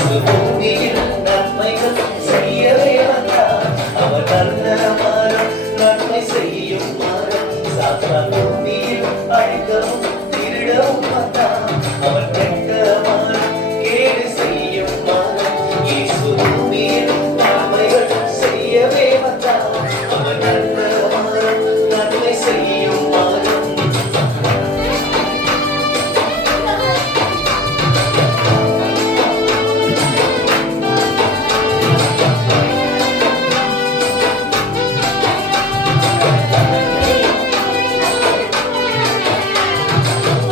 பூமியில் நன்மைகள் செய்யவே வந்தார். அவர் நல்ல மரம், நன்மை செய்யும் மரம். சாத்தான் பூமியில் அழிக்கவும் திருடவும் வந்தார். அவர் கெட்ட மரம், கேடு செய்யும் மரம். இயேசு பூமியில் நன்மைகள் செய்யவே வந்தார். அவர் நல்ல மரம், நன்மை செய்யும் மரம்.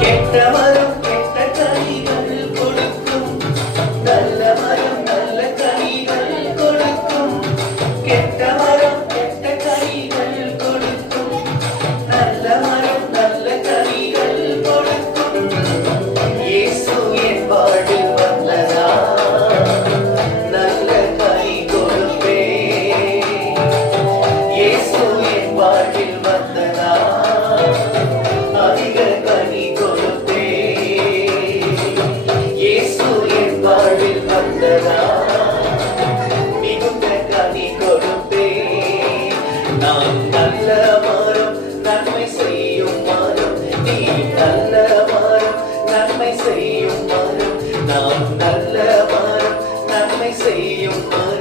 கெட்ட மரம் கெட்ட கனிகள் கொடுக்கும், நல்ல மரம் நல்ல கனிகள் கொடுக்கும். கெட்ட மரம் கெட்ட கனிகள் கொடுக்கும், நல்ல மரம் நல்ல கனிகள் கொடுக்கும். இயேசு என் வாழ்வில் வந்ததா, நல்ல கனி கொடுப்பே. இயேசு என் வாழ்வில் வந்ததா, அதிக கனி கொடுப்பே. இயேசு என் வாழ்வில் வந்ததா, மிகுந்த கனி கொடுப்பே. நான் நல்ல மரம், நன்மை செய்யும் மரம். நீ நல்ல மரம், நன்மை செய்யும் மரம். நான் நல்ல மரம், நன்மை செய்யும் மரம்.